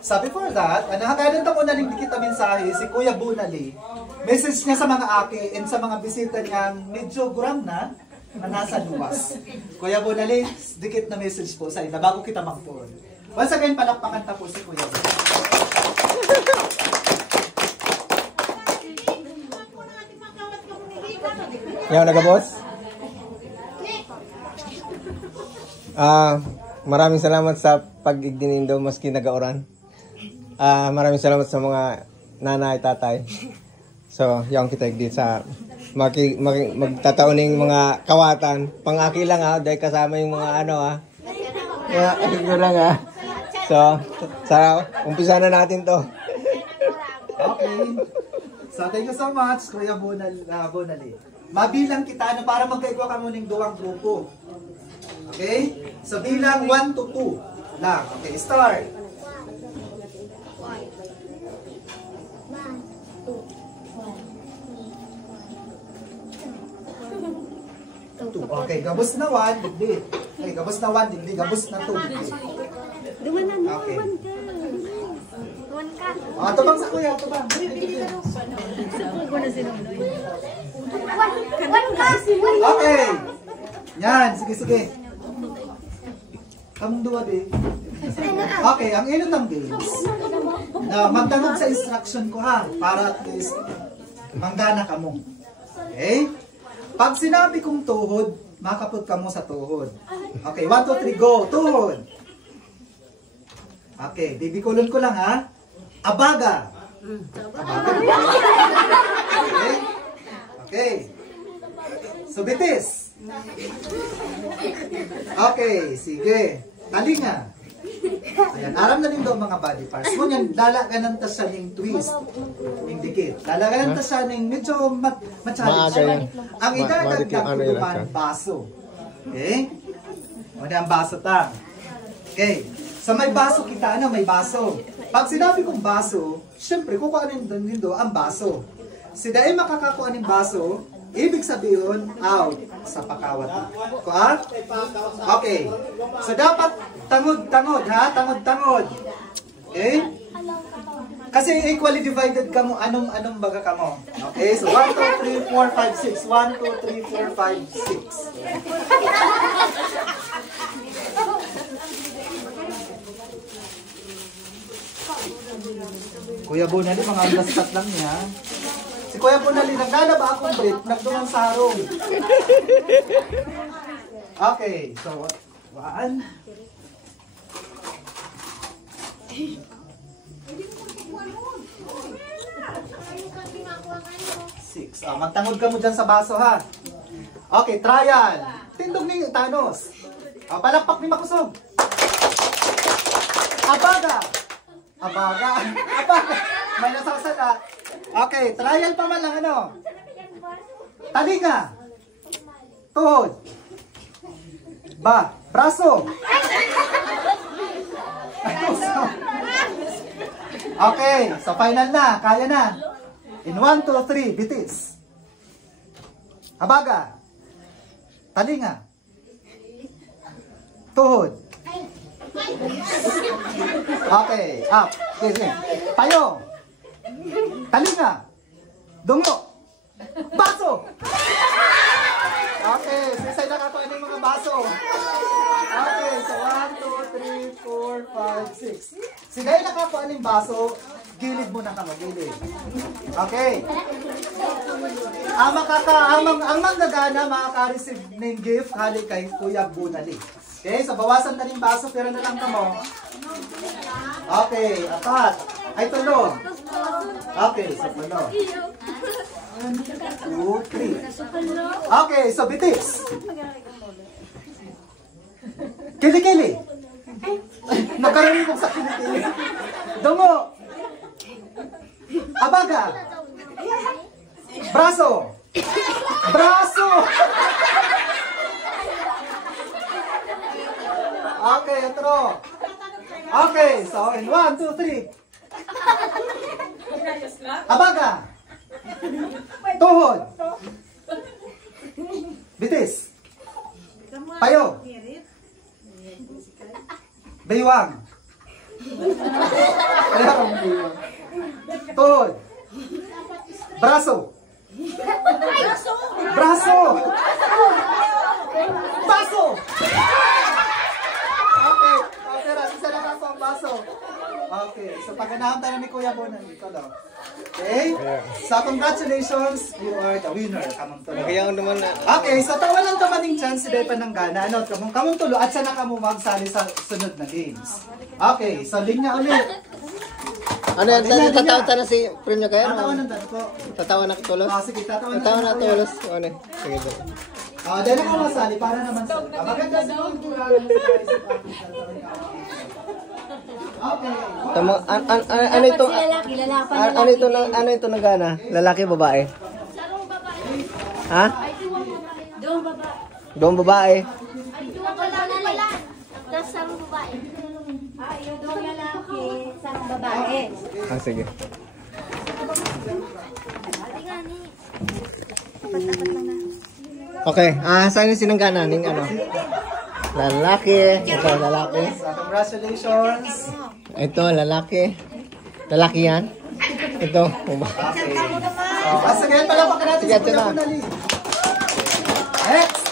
So before that, hangganan ko na rin kita mensahe si Kuya Bunali. Message niya sa mga aki and sa mga bisita niyang medyo guram na nasa luwas. Kuya Bunali, dikit na message po sa inyo bago kita mag-phone. Once again, palakpakan ta po si Kuya Bunali. Yang nagabos? Maraming salamat sa pag-igdinindo maski nagauran. Maraming salamat sa mga nanay, tatay. So, yung kita dito sa magtataoning mga kawatan. Pang-aki lang dahil kasama yung mga ano Mga ako lang So, umpisa na natin to. Okay. So, thank you so much, Kuya Bunali. Mabilang kita para magkaigwa ka muning duwang grupo. Okay? So, bilang 1 to 2 lang. Okay, start. 2. Okay, gabos na 1, digdi. Okay, gabos na 1, digdi. Gabos na 2, digdi. Okay. Tubang sa kuya, tubang. Okay. Yan, sige. Kamong duwa, di. Okay, ang inutang games. Magtanong sa instruction ko para at least manggana ka mo. Okay? Pag sinabi kong tuhod, makapot ka mo sa tuhod. Okay, 1, 2, 3, go! Tuhod! Okay, bibikulon ko lang Abaga! Abaga. Okay. So, bitis. Okay, sige. Talinga. Ayan, aram na rin daw mga body parts. Ngunyan, lalaganan ta siya ng twist. Yung dikit. Lalaganan ta siya ng medyo ma-challenge. Ang idadagdag ko naman, baso. Okay? O na ang baso ta. Okay. So may baso kita may baso. Pag sinabi kong baso, syempre kukuhanin din do ang baso. Si dahil makakakuha ng baso, ibig sabihin, out sa pakawat. Okay. So dapat tangod-tangod Tangod-tangod. Okay? Kasi equally divided ka mo, anong baga ka mo. Okay? So 1, 2, 3, 4, 5, 6. 1, 2, 3, 4, 5, 6. Kuya Bunali, mga understat lang niya. Si Kuya Bunali, naglalaba akong brief, nagdungang sarong. Okay, so 1. 6. Magtangod ka mo dyan sa baso Okay, trial. Tindog ni Thanos. Palakpak ni Makusog. Abaga. May nasasala. Okay, trial pa man lang Talinga. Tuhod. Braso. Okay, so final na. Kaya na. In 1, 2, 3, bitis. Abaga. Talinga. Tuhod. Okay, up. Okay. Payo. Talinga. Dungo. Baso. Okay, sisay na kakuha ng mga baso. Okay, so 1, 2, 3, 4, 5, 6. Sige, nakakuha ng baso, gilid mo na kamo, gilid. Okay. Ang manggagana makaka-receive ng gift hali kay Kuya Bunali. Okay, so bawasan na rin baso, pero na lang kamo. Okay, apat. Ay, tulog. Okay, so tulog. 1, 2, 3. Okay, so bitis. Kili-kili. Nagkaroon ko sa kili-kili. Dungo. Abaga. Braso. Okay, otro. Okay, so in 1, 2, 3. Abaga. Tuhod. Bitis. Payo. Baywang. Parehong liwan. Tuhod. Braso. Braso. Baso. Okay. Okay, isa lang ako ang baso. Okay. So, pagkanahan tayo ni Kuya Bonan. Ikaw daw. Okay? So, congratulations. You are the winner. Kamang tulo. Kaya naman na. Okay, so tawa lang tamaning chance si Depa ng gana. Ano, kamong tulo at sana ka mo magsali sa sunod na games. Okay, so linya ulit. Ano yan? Tatawa na si Premyo kayo? Tatawa ng dad ko. Tatawa na tulos? Sige, tatawa Tatawa na tulos. Ano? Sige po. Dahil ako masali para naman sa maganda sa kultura ng isip akin. Okay. Ano ito? Ano ito na gana? Lalaki, babae? Ha? Doon babae. Doon babae. Ay, doon pala. Tapos sarong babae. Yung doon lalaki, sarong babae. Sige. Ate nga ni. Dapat lang na. Okay, saan yung sinanggana? Ning ano? Lalaki. Ito, lalaki. Congratulations. Ito, lalaki. Lalaki yan. Ito, Okay. Sige, pala pa natin sa Kuya Bonali. Next,